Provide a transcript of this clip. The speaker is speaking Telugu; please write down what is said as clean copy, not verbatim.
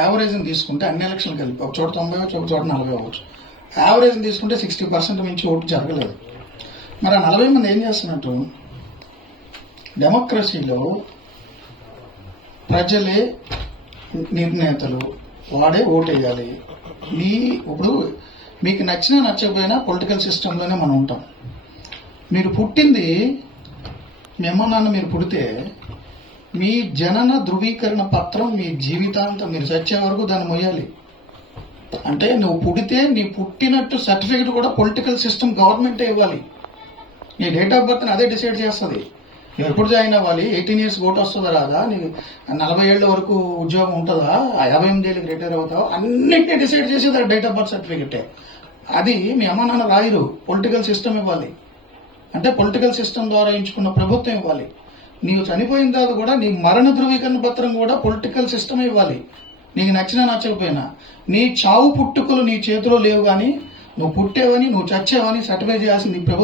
యావరేజ్ని తీసుకుంటే అన్ని ఎలక్షన్లు కలిపి ఒక చోట 90 అవ్వచ్చు, ఒక చోట 40 అవ్వచ్చు. యావరేజ్ని తీసుకుంటే 60% మించి ఓటు జరగలేదు. మరి ఆ 40 మంది ఏం చేస్తున్నట్టు? డెమోక్రసీలో ప్రజలే నిర్ణేతలు, వాడే ఓటు వేయాలి. ఇప్పుడు మీకు నచ్చినా నచ్చకపోయినా పొలిటికల్ సిస్టంలోనే మనం ఉంటాం. మీరు పుట్టింది మీ అమ్మ నాన్న మీరు పుడితే మీ జనన ధృవీకరణ పత్రం మీ జీవితాంతం మీరు చచ్చే వరకు దాన్ని మొయ్యాలి. అంటే నువ్వు పుడితే నీ పుట్టినట్టు సర్టిఫికెట్ కూడా పొలిటికల్ సిస్టమ్ గవర్నమెంటే ఇవ్వాలి. నీ డేట్ ఆఫ్ బర్త్ని అదే డిసైడ్ చేస్తుంది. నువ్వు ఎప్పుడు జాయిన్ అవ్వాలి, 18 years ఓటు వస్తుందా రాదా, నీకు 40 ఏళ్ళ వరకు ఉద్యోగం ఉంటుందా, 58 ఏళ్ళకి రిటైర్ అవుతావా, అన్నింటినీ డిసైడ్ చేసేది ఆ డేట్ ఆఫ్ బర్త్ సర్టిఫికెటే. అది మీ అమ్మ నాన్న రాయరు, పొలిటికల్ సిస్టమ్ ఇవ్వాలి. అంటే పొలిటికల్ సిస్టమ్ ద్వారా ఎంచుకున్న ప్రభుత్వం ఇవ్వాలి. నీవు చనిపోయిన తర్వాత కూడా నీ మరణ ధృవీకరణ పత్రం కూడా పొలిటికల్ సిస్టమ్ ఇవ్వాలి. నీకు నచ్చినా నచ్చకపోయినా నీ చావు పుట్టుకలు నీ చేతిలో లేవు, కానీ నువ్వు పుట్టేవని నువ్వు చచ్చేవని సర్టిఫై చేయాల్సింది ప్రభుత్వం.